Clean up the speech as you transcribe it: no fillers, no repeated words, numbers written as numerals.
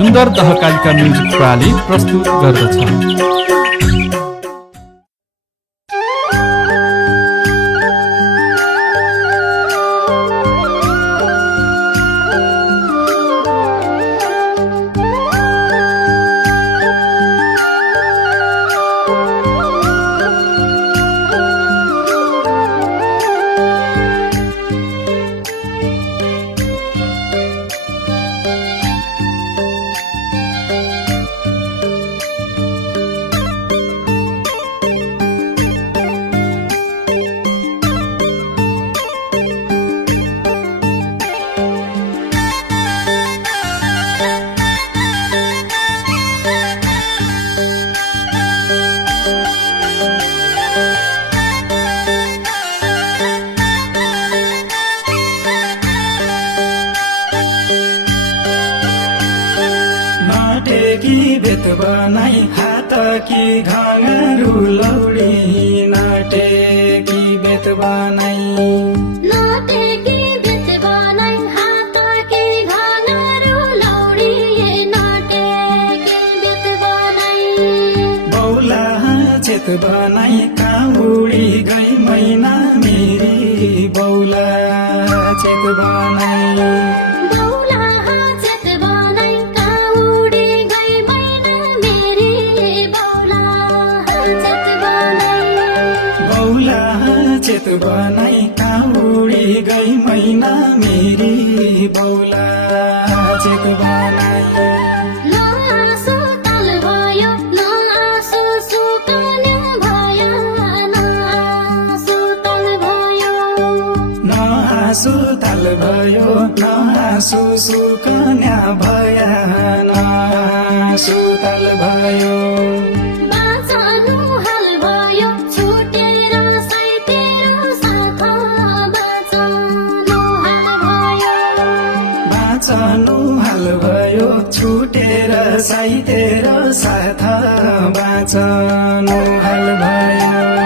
सुन्दर दहकालिका म्युजिक प्रणाली प्रस्तुत गर्दछ। नाटेकी बेत बनाई हात की घाँगरू लौडी नाटेकी बेत बनाई नाटेकी बेत बनाई हात की घाँगरू लौडी नाटेकी बेत बनाई बौला चेत बनाई काउडी गई मैना मेरी बौला चेत बनाई बौला चेत बनाई काउडी गई मैना मेरी बौला चेत बनाई बौला चेत बनाई काउडी गई मैना मेरी बौला चेत बनाई न आँसु ताल भयो न आँसु सुकन्या भयो न आँसु ताल भयो न आँसु ताल भयो न आँसु सुकन्या भया न आँसु ताल भयो बाँचनु हाल भयो छुटेर साइतेर साथ बाँचनु हाल भयो बाँचनु हाल भयो छुटेर साइतेर साथ बाँचनु हाल भयो